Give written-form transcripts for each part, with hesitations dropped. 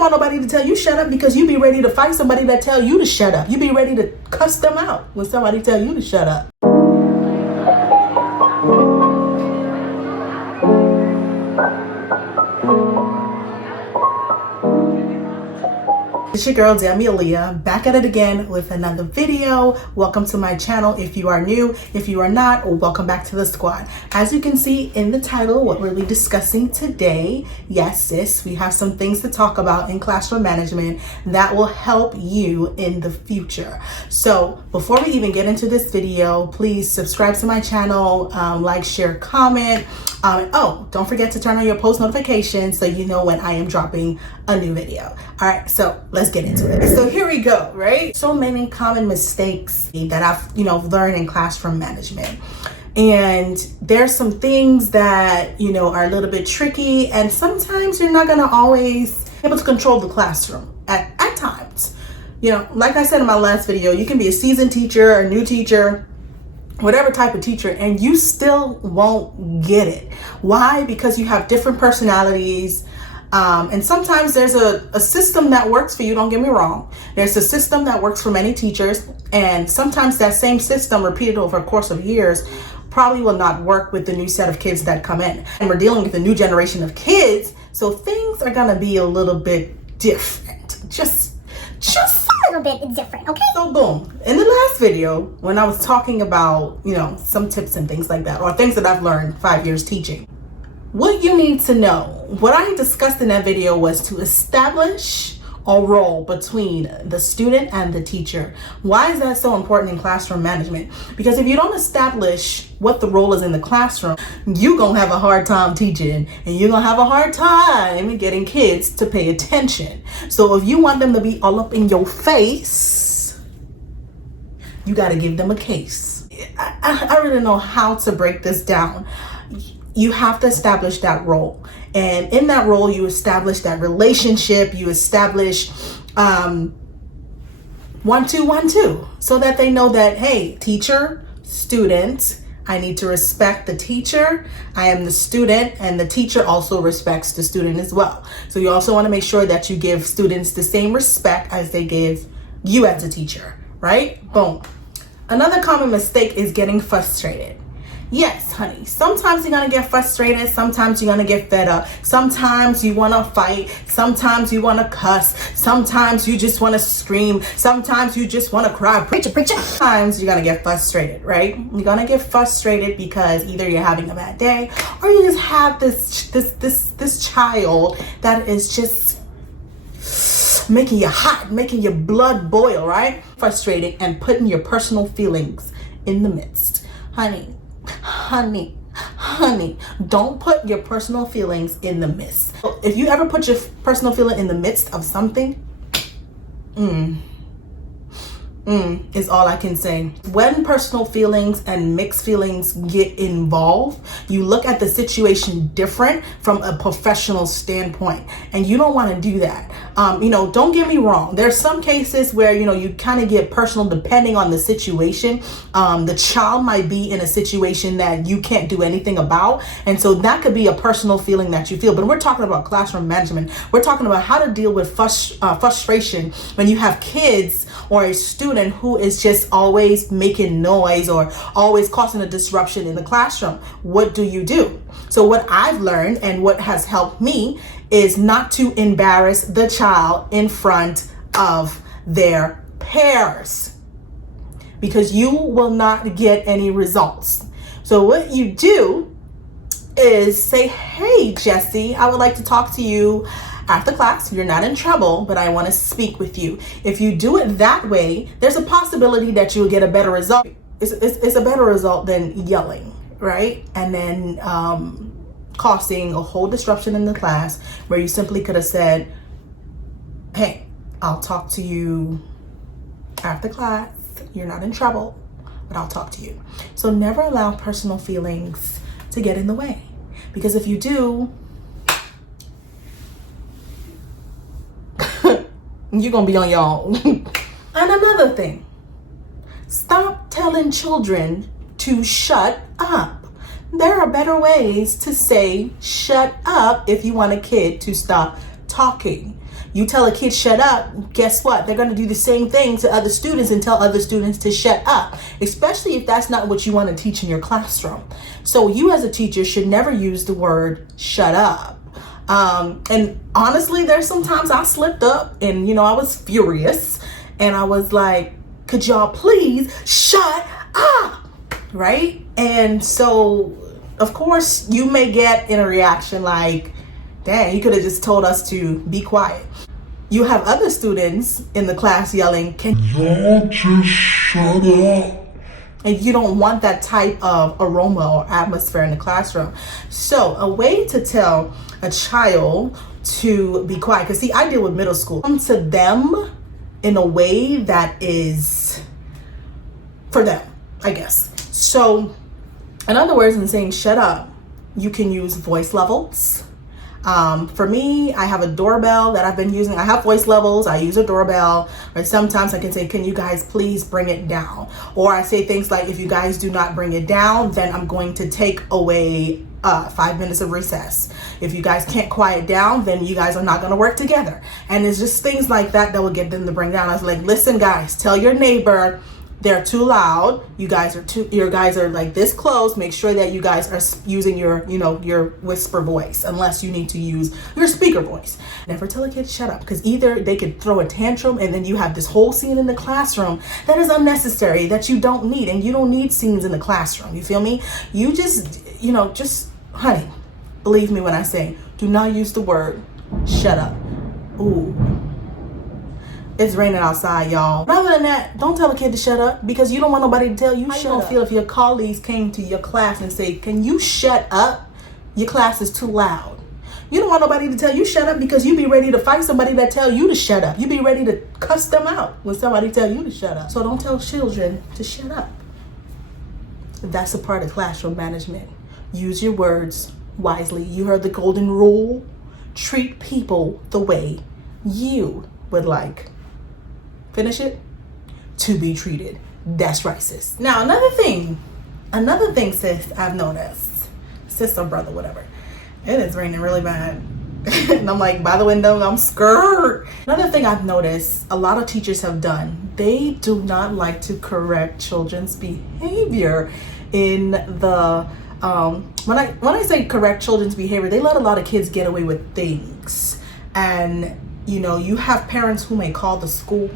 don't want nobody to tell you shut up, because you be ready to fight somebody that tell you to shut up. You be ready to cuss them out when somebody tell you to shut up. It's your girl Amelia, back at it again with another video. Welcome to my channel if you are new. If you are not, welcome back to the squad. As you can see in the title, what we'll be discussing today, yes sis, we have some things to talk about in classroom management that will help you in the future. So before we even get into this video, please subscribe to my channel, like, share, comment. Oh, don't forget to turn on your post notifications so you know when I am dropping a new video. All right, so let's get into it. So here we go, right? So many common mistakes that I've, learned in classroom management. And there's some things that, are a little bit tricky, and sometimes you're not gonna always be able to control the classroom at times. Like I said in my last video, you can be a seasoned teacher, a new teacher, whatever type of teacher, and you still won't get it. Why? Because you have different personalities. And sometimes there's a system that works for you, don't get me wrong. There's a system that works for many teachers, and sometimes that same system repeated over a course of years probably will not work with the new set of kids that come in. And we're dealing with a new generation of kids, so things are gonna be a little bit different. Just a little bit different, okay? So boom, in the last video, when I was talking about, some tips and things like that, or things that I've learned 5 years teaching, what you need to know, what I discussed in that video was to establish a role between the student and the teacher. Why is that so important in classroom management? Because if you don't establish what the role is in the classroom, you're gonna have a hard time teaching, and you're gonna have a hard time getting kids to pay attention. So if you want them to be all up in your face, you gotta give them a case. I really don't know how to break this down. You have to establish that role, and in that role you establish that relationship, you establish 1-2-1-2, so that they know that, hey, teacher, student, I need to respect the teacher, I am the student, and the teacher also respects the student as well. So you also want to make sure that you give students the same respect as they give you as a teacher, right? Boom. Another common mistake is getting frustrated. Yes, honey, sometimes you're gonna get frustrated, sometimes you're gonna get fed up, sometimes you wanna fight, sometimes you wanna cuss, sometimes you just wanna scream, sometimes you just wanna cry. Preacher. Sometimes you're gonna get frustrated, right? You're gonna get frustrated because either you're having a bad day, or you just have this child that is just making you hot, making your blood boil, right? Frustrated and putting your personal feelings in the midst. Honey, don't put your personal feelings in the midst. If you ever put your personal feeling in the midst of something, is all I can say. When personal feelings and mixed feelings get involved, you look at the situation different from a professional standpoint, and you don't want to do that. Don't get me wrong. There's some cases where, you kind of get personal depending on the situation. The child might be in a situation that you can't do anything about, and so that could be a personal feeling that you feel. But we're talking about classroom management. We're talking about how to deal with frustration when you have kids or a student who is just always making noise or always causing a disruption in the classroom. What do you do? So what I've learned and what has helped me is not to embarrass the child in front of their peers, because you will not get any results. So what you do is say, hey, Jesse, I would like to talk to you after class. You're not in trouble, but I want to speak with you. If you do it that way, there's a possibility that you'll get a better result. It's a better result than yelling, right? And then causing a whole disruption in the class, where you simply could have said, hey, I'll talk to you after class. You're not in trouble, but I'll talk to you. So never allow personal feelings to get in the way, because if you do, you're gonna be on your own. And another thing, stop telling children to shut up. There are better ways to say shut up if you want a kid to stop talking. You tell a kid shut up, guess what? They're going to do the same thing to other students and tell other students to shut up, especially if that's not what you want to teach in your classroom. So you as a teacher should never use the word shut up. And honestly, there's sometimes I slipped up and, I was furious and I was like, could y'all please shut up? Right? And so, of course, you may get in a reaction like, dang, you could have just told us to be quiet. You have other students in the class yelling, can y'all just shut up? And you don't want that type of aroma or atmosphere in the classroom. So a way to tell a child to be quiet, because see, I deal with middle school, come to them in a way that is for them, I guess. So in other words, in saying shut up, you can use voice levels. For me, I have a doorbell that I've been using. I have voice levels. I use a doorbell, or sometimes I can say, can you guys please bring it down? Or I say things like, if you guys do not bring it down, then I'm going to take away 5 minutes of recess. If you guys can't quiet down, then you guys are not going to work together. And it's just things like that that will get them to bring down. I was like, listen, guys, tell your neighbor they're too loud. Your guys are like this close. Make sure that you guys are using your whisper voice, unless you need to use your speaker voice. Never tell a kid to shut up, because either they could throw a tantrum and then you have this whole scene in the classroom that is unnecessary, that you don't need, and you don't need scenes in the classroom. You feel me? You just, honey, believe me when I say, do not use the word shut up. Ooh. It's raining outside, y'all. Rather than that, don't tell a kid to shut up, because you don't want nobody to tell you shut up. How you gonna feel if your colleagues came to your class and say, can you shut up? Your class is too loud. You don't want nobody to tell you shut up, because you be ready to fight somebody that tell you to shut up. You be ready to cuss them out when somebody tell you to shut up. So don't tell children to shut up. That's a part of classroom management. Use your words wisely. You heard the golden rule. Treat people the way you would like. Finish it? To be treated. That's right, sis. Now, another thing, sis, I've noticed. Sis or brother, whatever. It is raining really bad. And I'm like, by the window, I'm scared. Another thing I've noticed, a lot of teachers have done, they do not like to correct children's behavior in the, when I say correct children's behavior, they let a lot of kids get away with things. And, you have parents who may call the school,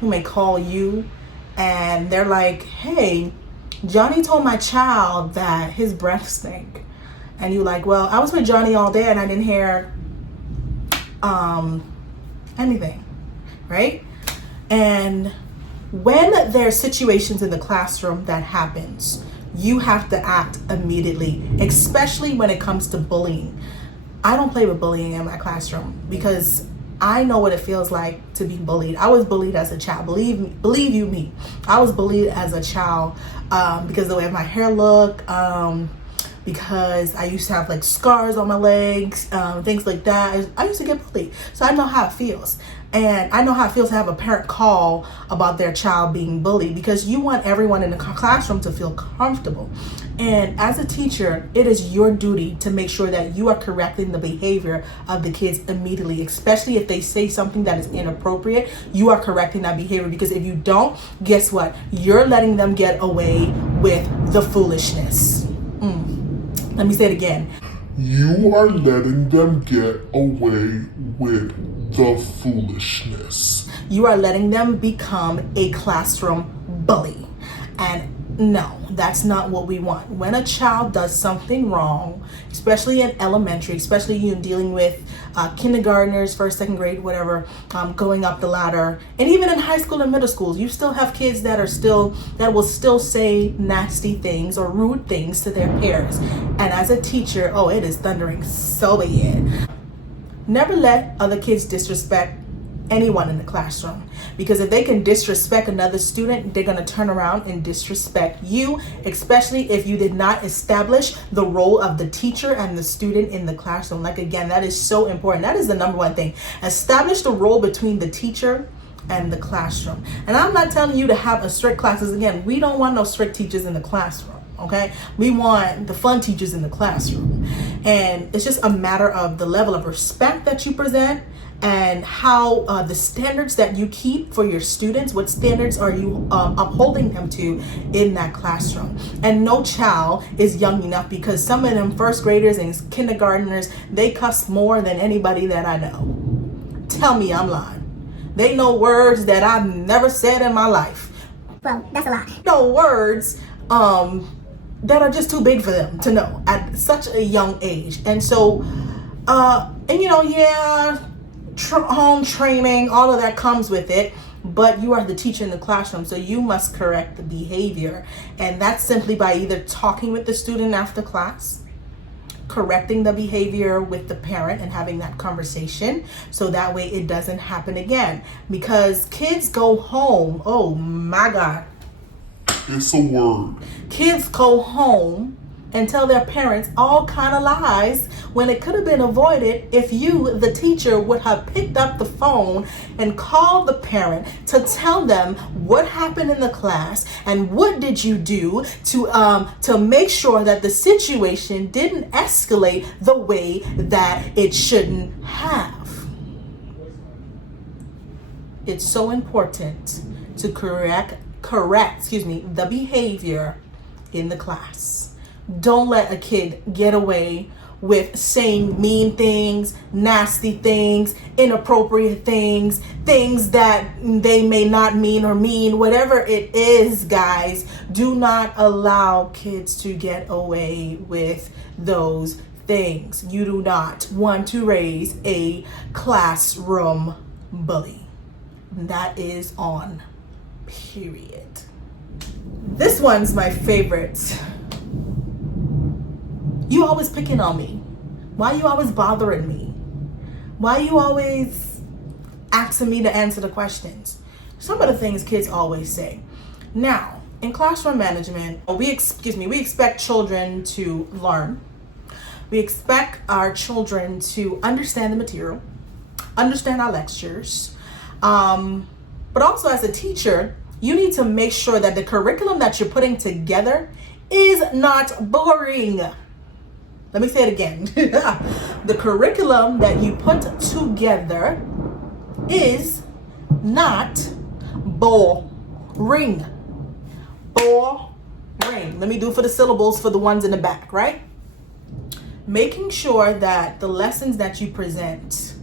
who may call you, and they're like, hey, Johnny told my child that his breath stank. And you're like, well, I was with Johnny all day and I didn't hear anything, right? And when there's situations in the classroom that happens, you have to act immediately, especially when it comes to bullying. I don't play with bullying in my classroom, because I know what it feels like to be bullied. I was bullied as a child. Believe you me. I was bullied as a child because of the way my hair looked, because I used to have like scars on my legs, things like that. I used to get bullied. So I know how it feels. And I know how it feels to have a parent call about their child being bullied, because you want everyone in the classroom to feel comfortable. And as a teacher, it is your duty to make sure that you are correcting the behavior of the kids immediately, especially if they say something that is inappropriate. You are correcting that behavior, because if you don't, guess what? You're letting them get away with the foolishness. Let me say it again. You are letting them get away with the foolishness. You are letting them become a classroom bully. And no, that's not what we want. When a child does something wrong, especially in elementary, especially you dealing with kindergartners, first, second grade, whatever, going up the ladder, and even in high school and middle schools, you still have kids that will still say nasty things or rude things to their peers. And as a teacher, it is thundering so bad. Never let other kids disrespect anyone in the classroom, because if they can disrespect another student, they're going to turn around and disrespect you, especially if you did not establish the role of the teacher and the student in the classroom. Like, again, that is so important. That is the number one thing. Establish the role between the teacher and the classroom. And I'm not telling you to have a strict classes. Again, we don't want no strict teachers in the classroom. Okay, we want the fun teachers in the classroom. And it's just a matter of the level of respect that you present and how the standards that you keep for your students, what standards are you upholding them to in that classroom. And no child is young enough, because some of them first graders and kindergartners, they cuss more than anybody that I know. Tell me I'm lying. They know words that I've never said in my life. Well, that's a lie. No words that are just too big for them to know at such a young age. And so, home training, all of that comes with it, but you are the teacher in the classroom, so you must correct the behavior. And that's simply by either talking with the student after class, correcting the behavior with the parent and having that conversation, so that way it doesn't happen again. Because kids go home, oh my God. It's a word. Kids go home and tell their parents all kind of lies when it could have been avoided if you, the teacher, would have picked up the phone and called the parent to tell them what happened in the class and what did you do to make sure that the situation didn't escalate the way that it shouldn't have. It's so important to correct the behavior in the class. Don't let a kid get away with saying mean things, nasty things, inappropriate things, things that they may not mean or mean. Whatever it is, guys, do not allow kids to get away with those things. You do not want to raise a classroom bully. That is on, period. This one's my favorite. You always picking on me. Why you always bothering me? Why you always asking me to answer the questions? Some of the things kids always say. Now, in classroom management, we expect children to learn. We expect our children to understand the material, understand our lectures. But also as a teacher, you need to make sure that the curriculum that you're putting together is not boring. Let me say it again. The curriculum that you put together is not boring. Boring. Let me do it for the syllables for the ones in the back, right? Making sure that the lessons that you present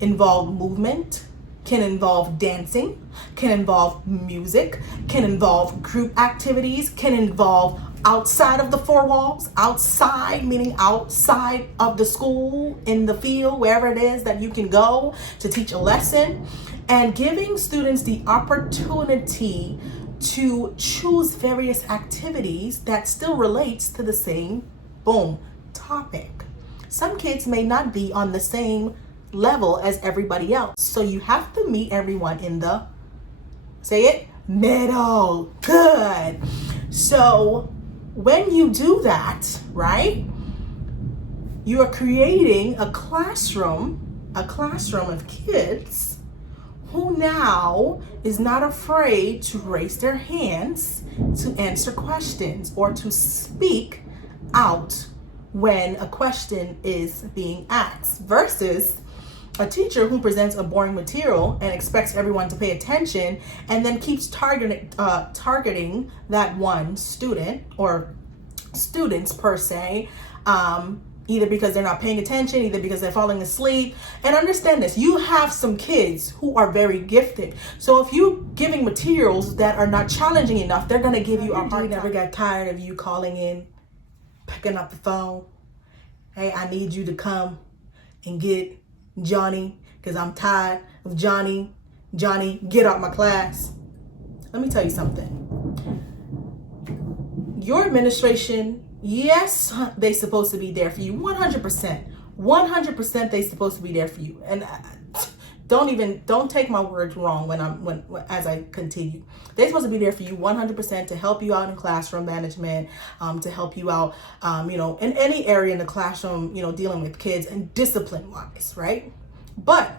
involve movement, can involve dancing, can involve music, can involve group activities, can involve outside of the four walls, outside, meaning outside of the school, in the field, wherever it is that you can go to teach a lesson, and giving students the opportunity to choose various activities that still relates to the same, topic. Some kids may not be on the same level as everybody else, so you have to meet everyone in the, say it, middle. Good. So when you do that, right, you are creating a classroom of kids who now is not afraid to raise their hands to answer questions or to speak out when a question is being asked, versus a teacher who presents a boring material and expects everyone to pay attention and then keeps targeting that one student or students per se, either because they're not paying attention, either because they're falling asleep. And understand this, you have some kids who are very gifted. So if you're giving materials that are not challenging enough, they're going to give you a hard time. Never got tired of you calling in, picking up the phone. Hey, I need you to come and get Johnny, because I'm tired of Johnny. Johnny, get out my class. Let me tell you something. Your administration, yes, they're supposed to be there for you. 100%. 100% they're supposed to be there for you. And don't take my words wrong as I continue. They're supposed to be there for you 100% to help you out in classroom management, to help you out, in any area in the classroom, dealing with kids and discipline wise, right? But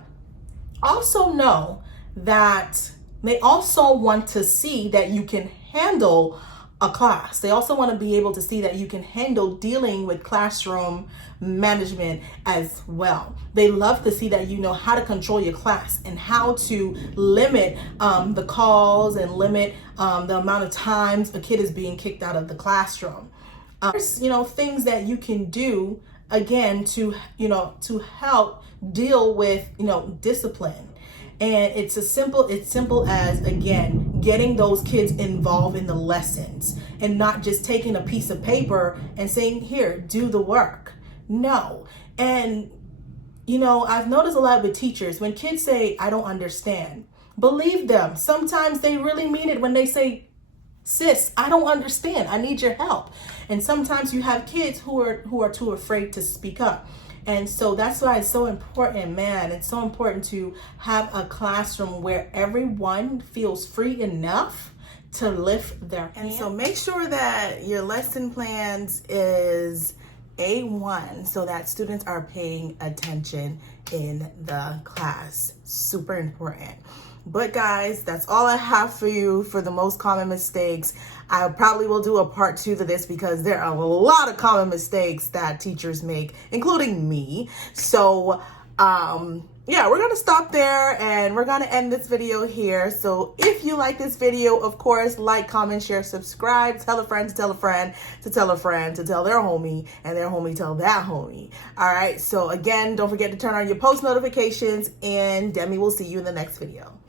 also know that they also want to see that you can handle a class. They also want to be able to see that you can handle dealing with classroom management as well. They love to see that you know how to control your class and how to limit the calls and limit the amount of times a kid is being kicked out of the classroom. There's, things that you can do again to help deal with discipline. And it's simple as, again, getting those kids involved in the lessons and not just taking a piece of paper and saying, here, do the work. No. And I've noticed a lot with teachers, when kids say, I don't understand, believe them. Sometimes they really mean it when they say, sis, I don't understand, I need your help. And sometimes you have kids who are too afraid to speak up. And so that's why it's so important, man. It's so important to have a classroom where everyone feels free enough to lift their hand. And so make sure that your lesson plans is A1 so that students are paying attention in the class. Super important. But guys, that's all I have for you for the most common mistakes. I probably will do a part 2 to this because there are a lot of common mistakes that teachers make, including me. So, yeah, we're going to stop there and we're going to end this video here. So if you like this video, of course, like, comment, share, subscribe, tell a friend to tell a friend to tell a friend to tell their homie, and their homie tell that homie. All right. So again, don't forget to turn on your post notifications, and Demi will see you in the next video.